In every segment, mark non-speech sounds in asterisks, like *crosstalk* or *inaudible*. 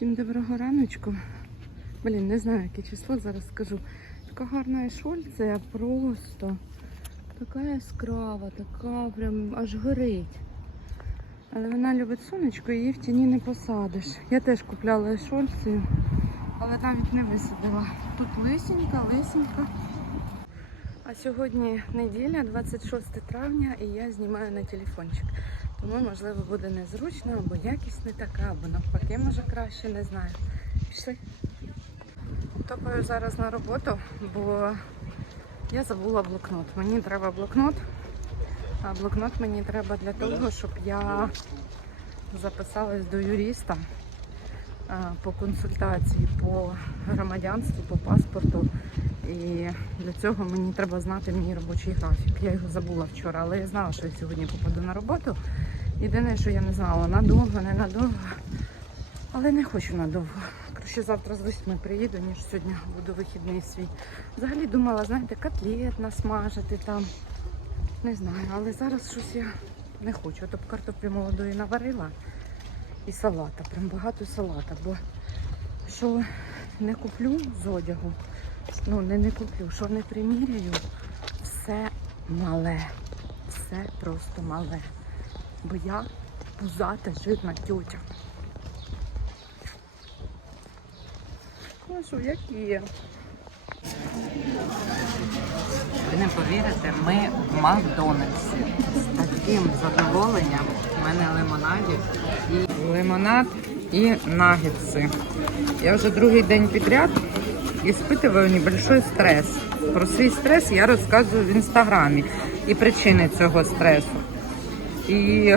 Всім доброго раночку. Блін, не знаю, яке число, зараз скажу. Така гарна шольця, просто така яскрава, така прям аж горить. Але вона любить сонечко і її в тіні не посадиш. Я теж купляла шольцею, але навіть не висадила. Тут лисенька, лисенька. А сьогодні неділя, 26 травня, і я знімаю на телефончик. Тому, можливо, буде незручно, або якість не така, або навпаки, може краще, не знаю. Пішли. Топаю зараз на роботу, бо я забула блокнот. Мені треба блокнот, а блокнот мені треба для того, щоб я записалась до юриста по консультації по громадянству, по паспорту. І для цього мені треба знати мій робочий графік. Я його забула вчора, але я знала, що я сьогодні попаду на роботу. Єдине, що я не знала, надовго, не надовго. Але не хочу надовго. Краще завтра з 8 приїду, ніж сьогодні буду вихідний свій. Взагалі думала, знаєте, котлет насмажити там. Не знаю, але зараз щось я не хочу. Тобто картоплі молодої наварила і салата. Прям багато салата. Бо що не куплю з одягу, ну не не куплю, що не приміряю, все мале. Все просто мале. Бо я пузата жирна тьотя. Ну що, як є? Ви не повірите, ми в Макдональдсі з таким задоволенням. У мене лимонаді і лимонад і нагетси. Я вже другий день підряд испытываю небольшой стрес. Про свій стрес я розказую в інстаграмі і причини цього стресу. І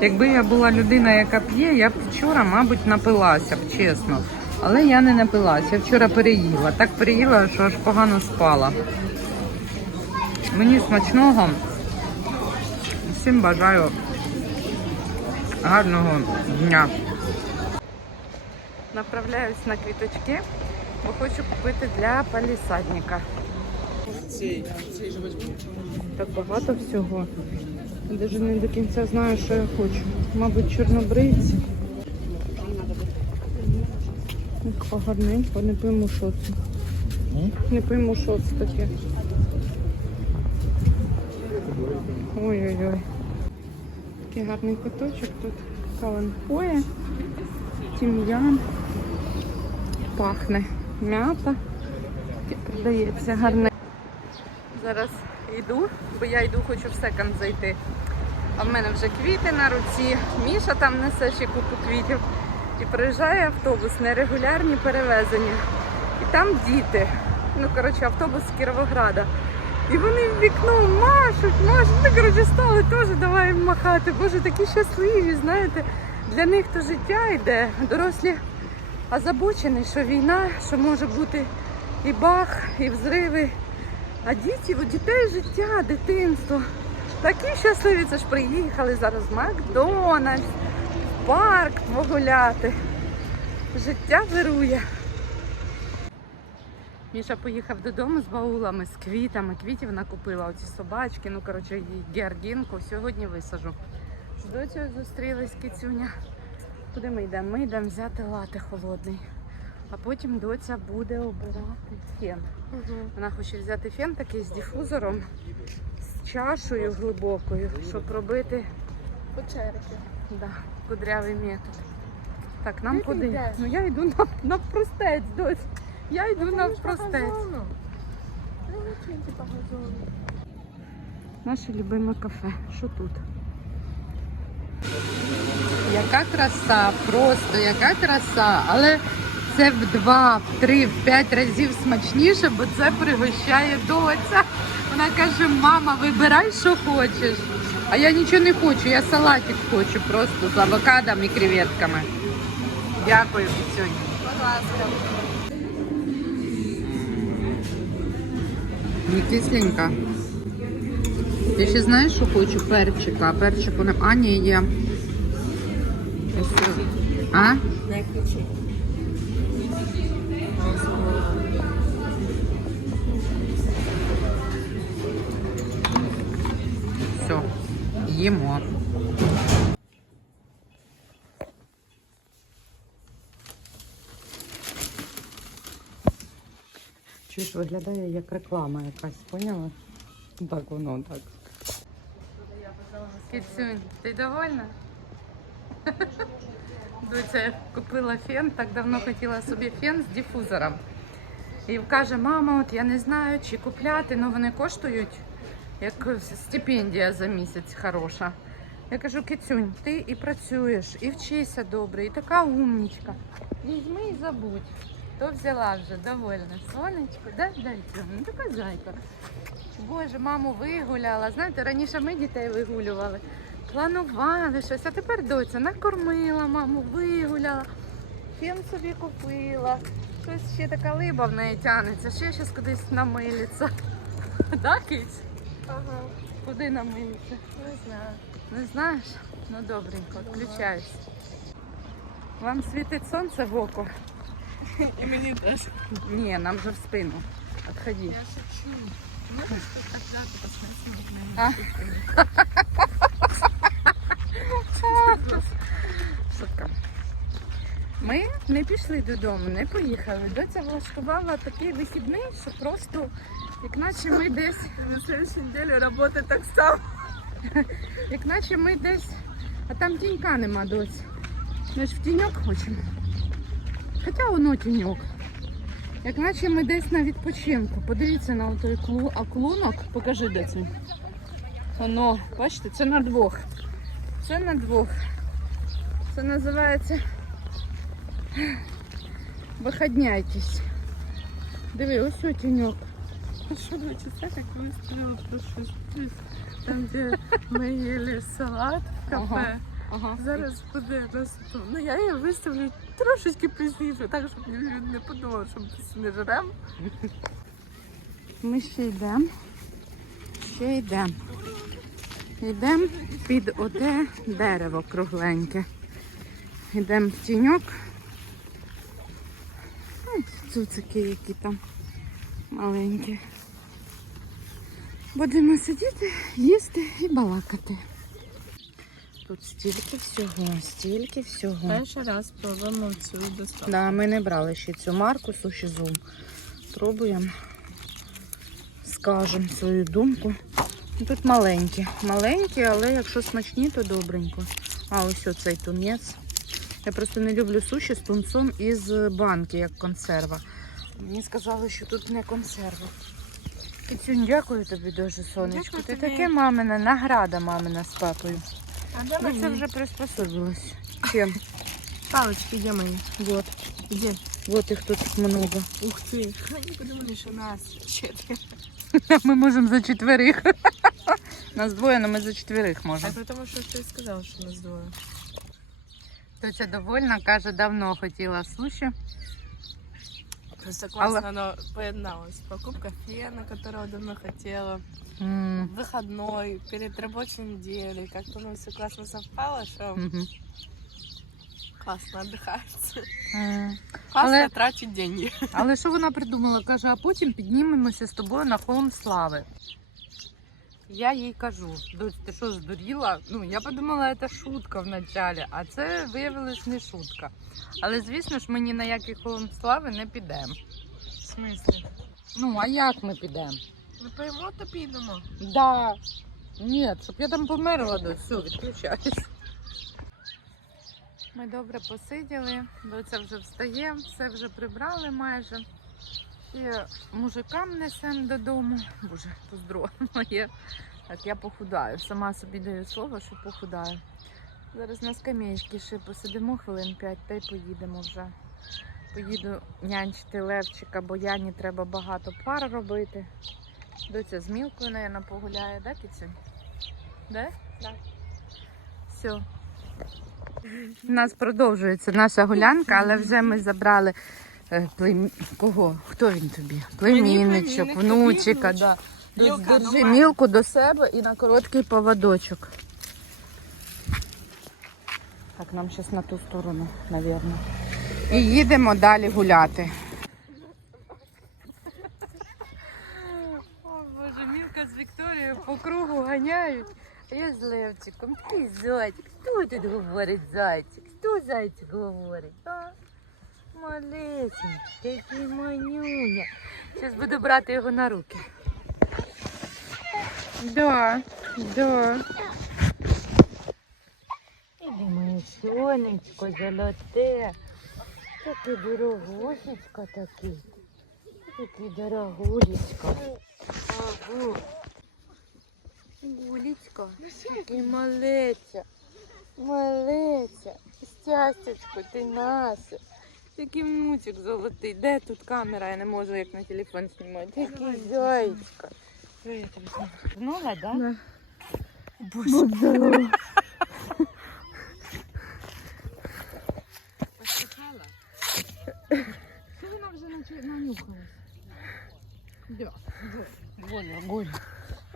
якби я була людина, яка п'є, я б вчора, мабуть, напилася б, чесно. Але я не напилася. Я вчора переїла. Так переїла, що аж погано спала. Мені смачного. Всім бажаю гарного дня. Направляюсь на квіточки, бо хочу купити для палісадника. Так багато всього. Я навіть не до кінця знаю, що я хочу. Мабуть, чорнобривці. Така гарненько, не пойму, що це. Не пойму, що це таке. Ой-ой-ой. Такий гарний куточок тут. Каленхоя, тім'ян. Пахне м'ята. Продається гарне. Зараз йду, бо я йду, хочу в секонд зайти. А в мене вже квіти на руці. Міша там несе ще купу квітів. І приїжджає автобус, нерегулярні перевезення. І там діти. Ну, коротше, автобус з Кіровограда. І вони в вікно машуть, машуть. Ну, коротше, стали теж, давай махати. Боже, такі щасливі, знаєте. Для них то життя йде. Дорослі озабочені, що війна, що може бути і бах, і взриви. А діти, у дітей життя, дитинство. Такі щасливі, це ж приїхали зараз в Макдональдс, в парк погуляти. Життя вирує. Міша поїхав додому з баулами, з квітами. Квітів накупила оці собачки, ну коротше, їй георгінку. Сьогодні висажу. З доцею зустрілись кицюня. Куди ми йдемо? Ми йдемо взяти лати холодний. А потім доця буде обирати фен. Вона хоче взяти фен такий з дифузором, з чашею глибокою, щоб робити Почерки. да, кудрявий метод. Так, нам ти куди? йдеш? Ну я йду на, навпростець, доць. Я йду відчинки по. Наше любиме кафе. Що тут? Яка краса, просто яка краса, але це в два, в три, в п'ять разів смачніше, бо це пригощає доця. Вона каже, мама, вибирай, що хочеш. А я нічого не хочу, я салатик хочу просто з авокадом і креветками. Дякую, Ксюнь. Будь ласка. Не кисленька. Я ще знаєш, що хочу? Перчика. Перчику не. А, ні, є. А? Не ем кричи. Все, їмо. Чуть виглядає як реклама якась, поняла? Так воно так. Кицюнь, ти довольна? Доця я купила фен, так давно хотіла собі фен з дифузором. І каже, мама, от я не знаю, чи купляти, але вони коштують, як стипендія за місяць хороша. Я кажу, Кицюнь, ти і працюєш, і вчися добре, і така умнічка. Візьми і забудь. То взяла вже, довольна. Сонечко, да, дайте, ну така зайка. Боже, маму вигуляла. Знаєте, раніше ми дітей вигулювали, планували щось, а тепер доця накормила маму, вигуляла, фен собі купила. Щось ще така либа в неї тянеться, ще щось кудись намилиться. *laughs* Так, киць? Ага. Куди намилиться? Не знаю. Не знаєш? Ну добренько, включаюсь. Вам світить сонце в око? І мені теж. Ні, нам же в спину. Отходи. Я шучу. Можеш тут так *laughs* запитати? А? Шутка. Ми не пішли додому, не поїхали. Доця влаштувала такий вихідний, що просто, як наче ми десь, На следующей неделе работа так само. *laughs* як наче ми десь, а там тінька нема досі. Ми ж в тіньок хочемо. Хоча воно тіньок. Як наче ми десь на відпочинку. Подивіться на той клу... клунок. Покажи де це. Воно, бачите, це на двох. Це на двох. Це називається Виходняйтесь. Диви, ось о тіньок. Що два часа, як ви стріли про щось. Там, де ми їли салат в кафе. Ага. Ага. Зараз буде наступ. Ну я її виставлю трошечки пізніше, так щоб люди не подумали, що ми не жремо. Ми ще йдемо. Ще йдемо. Йдемо під оте дерево кругленьке. Йдемо в тіньок. Цуцики які там маленькі. Будемо сидіти, їсти і балакати. Тут стільки всього, стільки всього. Перший раз пробуємо цю доставку. Да, ми не брали ще цю марку Суші Зум. Пробуємо. Скажемо свою думку. Тут маленькі. Маленькі, але якщо смачні, то добренько. А ось оцей тунець. Я просто не люблю суші з тунцом із банки, як консерва. Мені сказали, що тут не консерва. Кицюнь, дякую тобі дуже, сонечко. Ти таке мамина, награда мамина з папою. Де Ну, це вже приспособилось. Чим? палочки, де мої? Вот. Де? Вот їх тут много. Ух ти. Вони подумали, що нас четверо. *laughs* Ми можемо за четверих. *laughs* Нас двоє, але ми за четверих А можемо. тому що ти сказав, що нас двоє. Тоця довольна, каже, давно хотіла суші. Просто классно оно поєдналось. Покупка фена, которого давно хотела. М, Выходной, перед рабочей неделей. Как-то оно все классно совпало, что мгм. классно отдыхается. М. Классно Але- тратить деньги. *laughs* Але що вона придумала? Каже, а потім піднімемося з тобою на холм слави. Я їй кажу, Дусь, ти що здуріла? Ну, я подумала, це шутка вначалі, а це виявилось не шутка. Але звісно ж, ми ні на який холм слави не підемо. В смысле? Ну, а як ми підемо? Ну поймо, то підемо. Да. Ні, щоб я там померла, до все, відключаюсь. Ми добре посиділи, доця вже встає, все вже прибрали майже. І мужикам несемо додому. Боже, то здорово *laughs* моє. Так, я похудаю. Сама собі даю слово, що похудаю. Зараз на скам'ячці ще посидимо хвилин 5 та й поїдемо вже. Поїду нянчити Левчика, бо Яні треба багато пар робити. Доця з мілкою, наверное, погуляє, да, кицю? Да? Да. Все. У нас продовжується наша гулянка, але вже ми забрали е, племі... кого? Хто він тобі? Племінничок, внучика, да. Мілка, Держи давай. мілку до себе і на короткий поводочок. Так, нам зараз на ту сторону, напевно. І їдемо далі гуляти. О боже, Мілка з Вікторією по кругу ганяють. А я з Левчиком. Такий зайчик. Хто тут говорить зайчик? Хто зайчик говорить? А? Малесенький, який манюня. Зараз буду брати його на руки. Да, да. Іди, моє сонечко золоте. Таке дорогусечко такий. Такий дорогулечко. Ага. Гулечко, такий малеця. Малеця. Стястечко, ти наше. Який мучик золотий. Де тут камера? Я не можу як на телефон знімати. Який зайчка. Знула, да? Да. Боже. Посихала? Що вона вже нанюхалась? Да. Голя, Голя.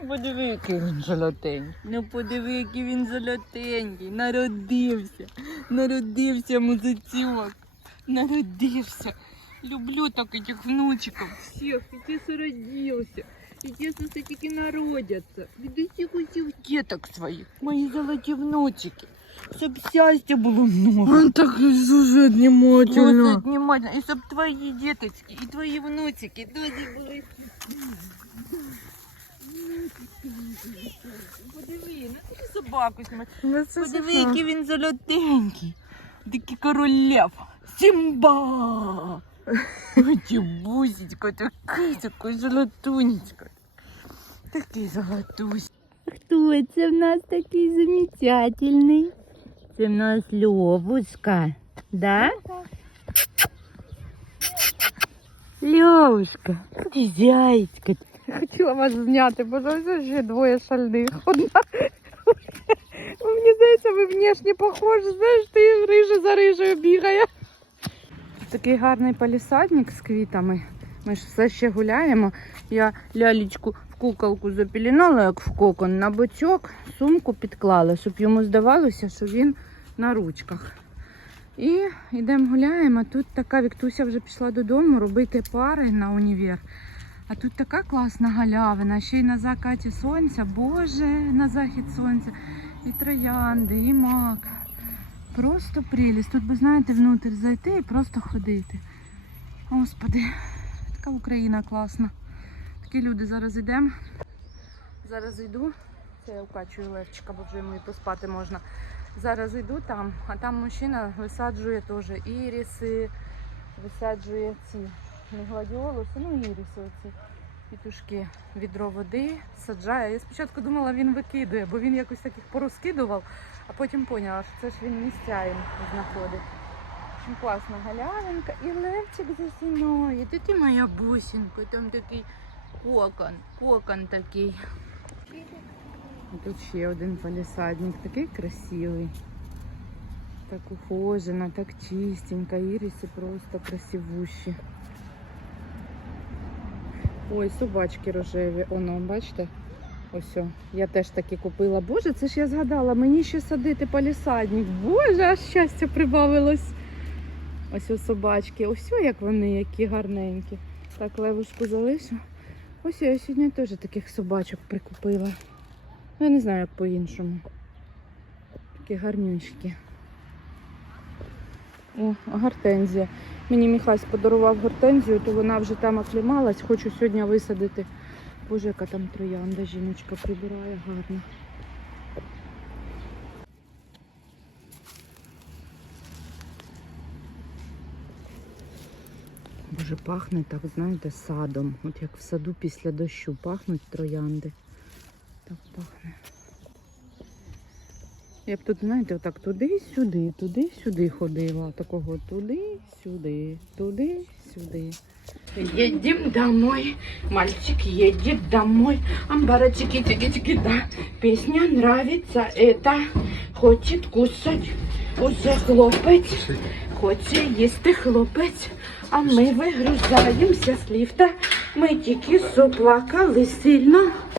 Подиви, який він золотенький. Ну подиви, який він золотенький. Народився. Народився музичок. Народився. Люблю так этих внучиков всех. Отец родился. Отец все таки народятся. Від усіх усіх діток своїх. Мої золоті внучики. Щоб щастя було много. Он так дуже Дуже внимательно. внимательно. І щоб твої діточки, і твої внуцики дуже були. Подиви, ну ти собаку знімаєш. Ну, Подиви, який він золотенький. Такий королев. Сімба! Ой, бусечко, такий, такий золотунечко. Такий золотусь. Хто це в нас такий замечательний? Це в нас Льовушка, да? Льовушка, ти зяйська. Хотіла вас зняти, бо ось ще двоє шальних. Одна. Мені здається, ви внешне похожі, знаєш, ти рижа за рижею бігає. Такий гарний палісадник з квітами. Ми ж все ще гуляємо. Я лялечку в куколку запілінала, як в кокон, на бочок сумку підклала, щоб йому здавалося, що він на ручках. І йдемо гуляємо. Тут така Віктуся вже пішла додому робити пари на універ. А тут така класна галявина, ще й на закаті сонця, боже, на захід сонця. І троянди, і мак. Просто прелість. Тут би, знаєте, внутрі зайти і просто ходити. Господи, така Україна класна. Такі люди зараз йдемо. Зараз йду. Це я вкачую Левчика, бо вже йому і поспати можна. Зараз йду там, а там мужчина висаджує теж іріси, висаджує ці не гладіолуси, ну іріси оці. Пітушки, відро води саджає. Я спочатку думала, він викидує, бо він якось таких порозкидував, а потім поняла, що це ж він місця їм знаходить. Ну, Класна галявинка і левчик засинає. Де ти моя бусинка? Там такий кокон, кокон такий. Тут ще один палісадник, такий красивий. Так ухожено, так чистенько, іриси просто красивущі. Ой, собачки рожеві. Оно, бачите? Ось. о. Я теж такі купила. Боже, це ж я згадала, мені ще садити палісадник. Боже, аж щастя прибавилось. Ось о собачки. Ось як вони, які гарненькі. Так, левушку залишу. Ось я сьогодні теж таких собачок прикупила. Ну, я не знаю, як по-іншому. Такі гарнючки. О, гортензія. Мені Міхась подарував гортензію, то вона вже там оклімалась. Хочу сьогодні висадити. Боже, яка там троянда, жіночка прибирає гарно. Боже, пахне так, знаєте, садом. От як в саду після дощу пахнуть троянди. Так пахне. Я б тут, знаєте, отак туди-сюди, туди-сюди ходила. Такого туди-сюди, туди-сюди. Едем домой, мальчик едет домой. Амбарочки, тики тики да. Песня нравится, это хочет кусать. Усе хлопець, хоче їсти хлопець. А ми вигрузаємося з ліфта. Ми тільки соплакали сильно.